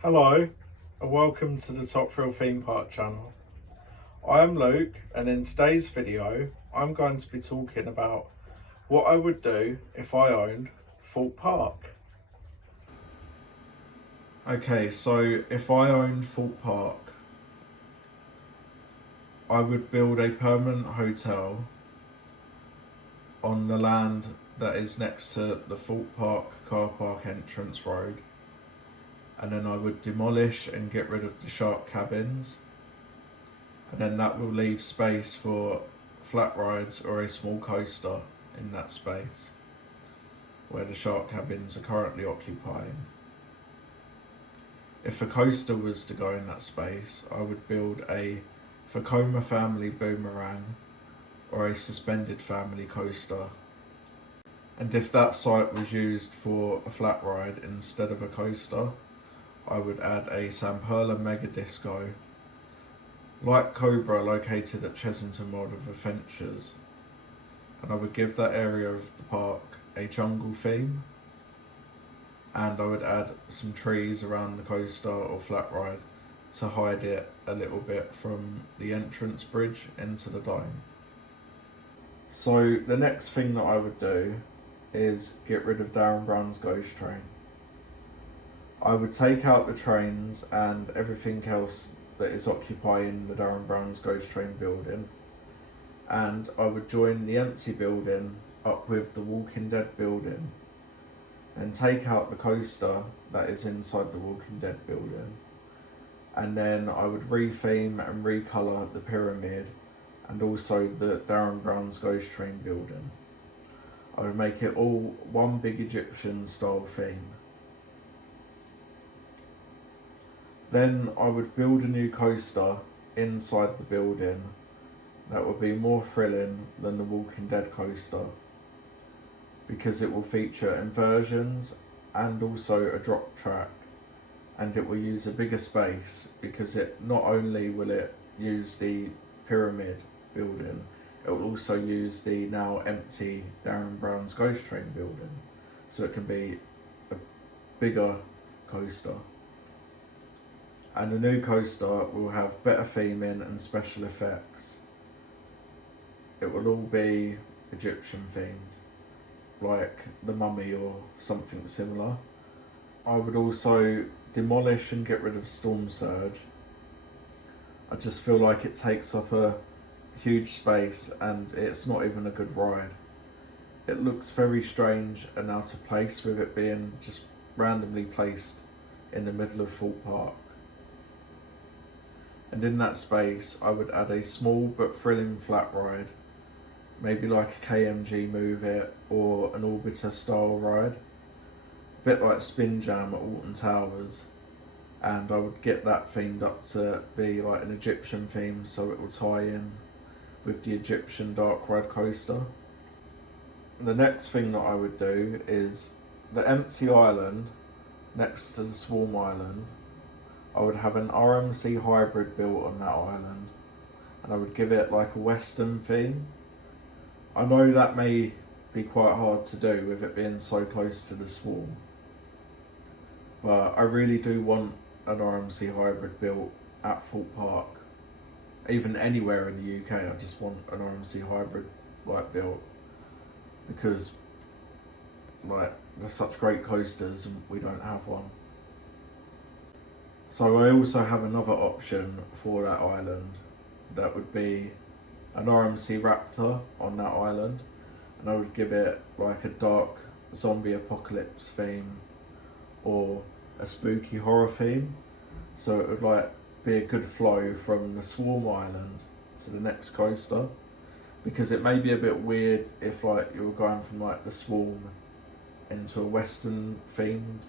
Hello and welcome to the Top Thrill Theme Park channel. I am Luke and in today's video I'm going to be talking about what I would do if I owned Thorpe Park. Okay, so if I owned Thorpe Park, I would build a permanent hotel on the land that is next to the Thorpe Park car park entrance road, and then I would demolish and get rid of the shark cabins, and then that will leave space for flat rides or a small coaster in that space where the shark cabins are currently occupying. If a coaster was to go in that space, I would build a Vekoma family boomerang or a suspended family coaster. And if that site was used for a flat ride instead of a coaster, I would add a Samperla Mega Disco, like Cobra, located at Chessington World of Adventures, and I would give that area of the park a jungle theme, and I would add some trees around the coaster or flat ride to hide it a little bit from the entrance bridge into the dome. So the next thing that I would do is get rid of Darren Brown's ghost train. I would take out the trains and everything else that is occupying the Darren Brown's ghost train building, and I would join the empty building up with the Walking Dead building and take out the coaster that is inside the Walking Dead building, and then I would retheme and recolour the pyramid and also the Darren Brown's ghost train building. I would make it all one big Egyptian style theme. Then I would build a new coaster inside the building that would be more thrilling than the Walking Dead coaster, because it will feature inversions and also a drop track, and it will use a bigger space because it not only will it use the pyramid building, it will also use the now empty Darren Brown's ghost train building, so it can be a bigger coaster. And the new coaster will have better theming and special effects. It will all be Egyptian themed, like the Mummy or something similar. I would also demolish and get rid of Storm Surge. I just feel like it takes up a huge space and it's not even a good ride. It looks very strange and out of place with it being just randomly placed in the middle of Thorpe Park. And in that space I would add a small but thrilling flat ride, maybe like a KMG Move It or an Orbiter style ride, a bit like Spin Jam at Alton Towers, and I would get that themed up to be like an Egyptian theme, so it will tie in with the Egyptian dark ride coaster. The next thing that I would do is the empty island next to the Swarm Island. I would have an RMC hybrid built on that island, and I would give it like a Western theme. I know that may be quite hard to do with it being so close to the Swarm, but I really do want an RMC hybrid built at Thorpe Park. Even anywhere in the UK, I just want an RMC hybrid like built, because like they're such great coasters and we don't have one. So I also have another option for that island, that would be an RMC Raptor on that island, and I would give it like a dark zombie apocalypse theme or a spooky horror theme, so it would like be a good flow from the Swarm Island to the next coaster, because it may be a bit weird if like you were going from like the Swarm into a Western themed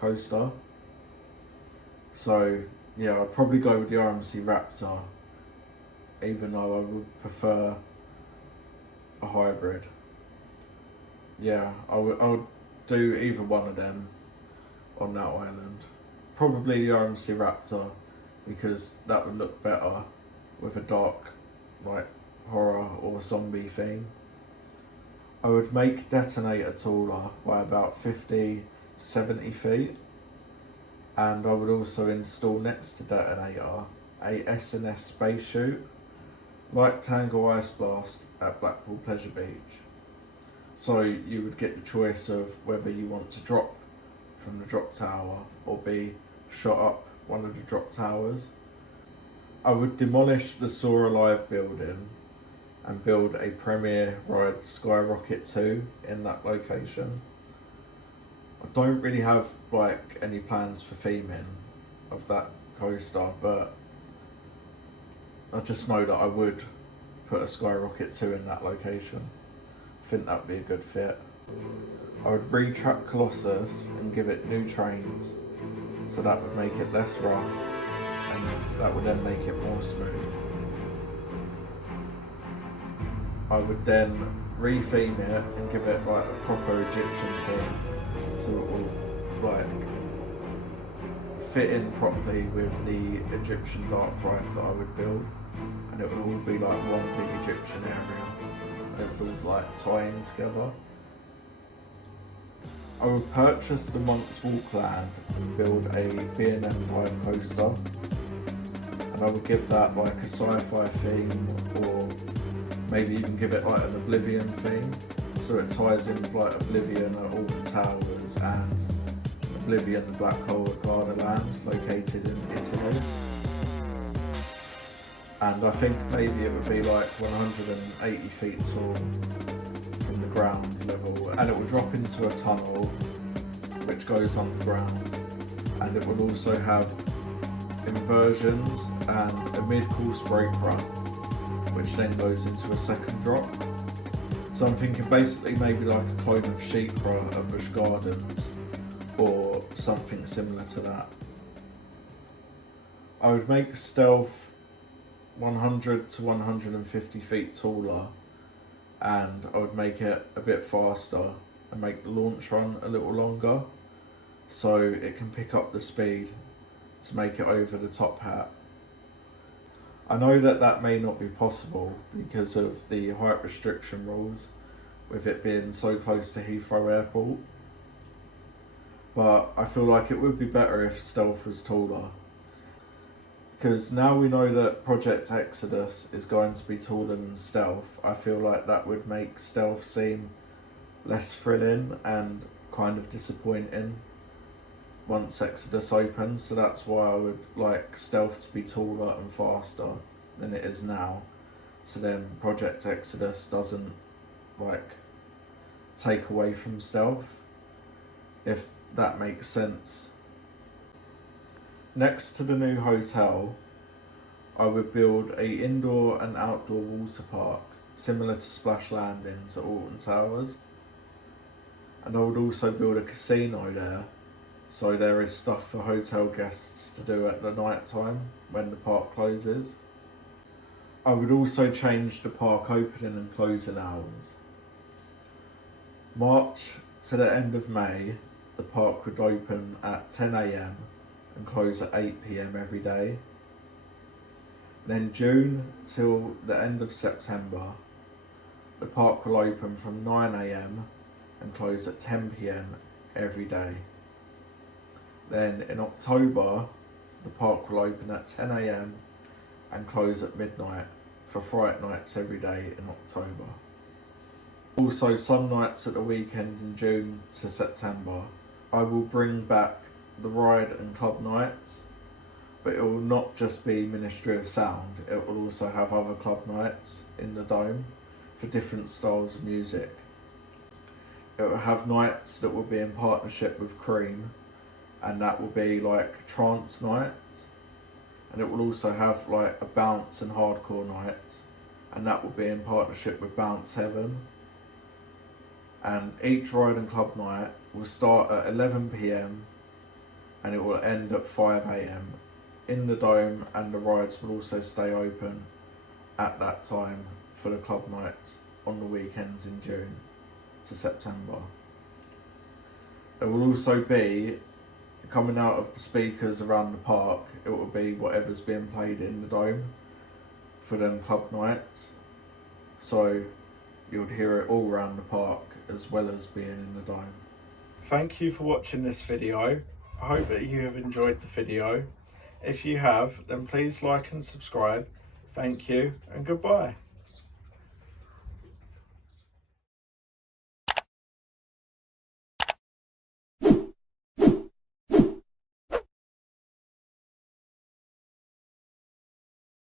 coaster. So yeah, I'd probably go with the RMC Raptor, even though I would prefer a hybrid. Yeah, I would do either one of them on that island. Probably the RMC Raptor, because that would look better with a dark like horror or zombie theme. I would make Detonator taller by about 50 to 70 feet, And I would also install next to detonator a S&S space chute, like Tango Ice Blast at Blackpool Pleasure Beach. So you would get the choice of whether you want to drop from the drop tower or be shot up one of the drop towers. I would demolish the Soar Alive building and build a Premier Ride Skyrocket 2 in that location. I don't really have like any plans for theming of that coaster, but I just know that I would put a Skyrocket 2 in that location. I think that would be a good fit. I would retrack Colossus and give it new trains, so that would make it less rough and that would then make it more smooth. I would then re-theme it and give it like a proper Egyptian theme, so it will like fit in properly with the Egyptian dark ride that I would build, and it would all be like one big Egyptian area and it would all like tie in together. I would purchase the Monk's Walk land and build a B&M dive coaster, and I would give that like a sci-fi theme, or maybe even give it like an Oblivion theme, so it ties in with like Oblivion at all the towers and Oblivion the black hole at Gardaland, located in Italy. And I think maybe it would be like 180 feet tall from the ground level, and it will drop into a tunnel which goes underground, and it will also have inversions and a mid-course brake run which then goes into a second drop. So I'm thinking basically maybe like a clone of Sheikra at Busch Gardens or something similar to that. I would make Stealth 100 to 150 feet taller, and I would make it a bit faster and make the launch run a little longer so it can pick up the speed to make it over the top hat. I know that that may not be possible because of the height restriction rules with it being so close to Heathrow Airport, but I feel like it would be better if Stealth was taller, because now we know that Project Exodus is going to be taller than Stealth. I feel like that would make Stealth seem less thrilling and kind of disappointing once Exodus opens, so that's why I would like Stealth to be taller and faster than it is now, so then Project Exodus doesn't like take away from Stealth, if that makes sense. Next to the new hotel, I would build a indoor and outdoor water park similar to Splash Landings at Alton Towers, and I would also build a casino there, so there is stuff for hotel guests to do at the night time when the park closes. I would also change the park opening and closing hours. March to the end of May, the park would open at 10 AM and close at 8 PM every day. Then June till the end of September, the park will open from 9 AM and close at 10 PM every day. Then in October, the park will open at 10 AM and close at midnight for Fright Nights every day in October. Also, some nights at the weekend in June to September, I will bring back the ride and club nights, but it will not just be Ministry of Sound, it will also have other club nights in the dome for different styles of music. It will have nights that will be in partnership with Cream, and that will be like trance nights, and it will also have like a bounce and hardcore nights, and that will be in partnership with Bounce Heaven. And each ride and club night will start at 11 PM and it will end at 5 AM in the dome, and the rides will also stay open at that time for the club nights on the weekends in June to September. There will also be, coming out of the speakers around the park, it will be whatever's being played in the dome for them club nights, so you would hear it all around the park as well as being in the dome. Thank you for watching this video. I hope that you have enjoyed the video. If you have, then please like and subscribe. Thank you and goodbye.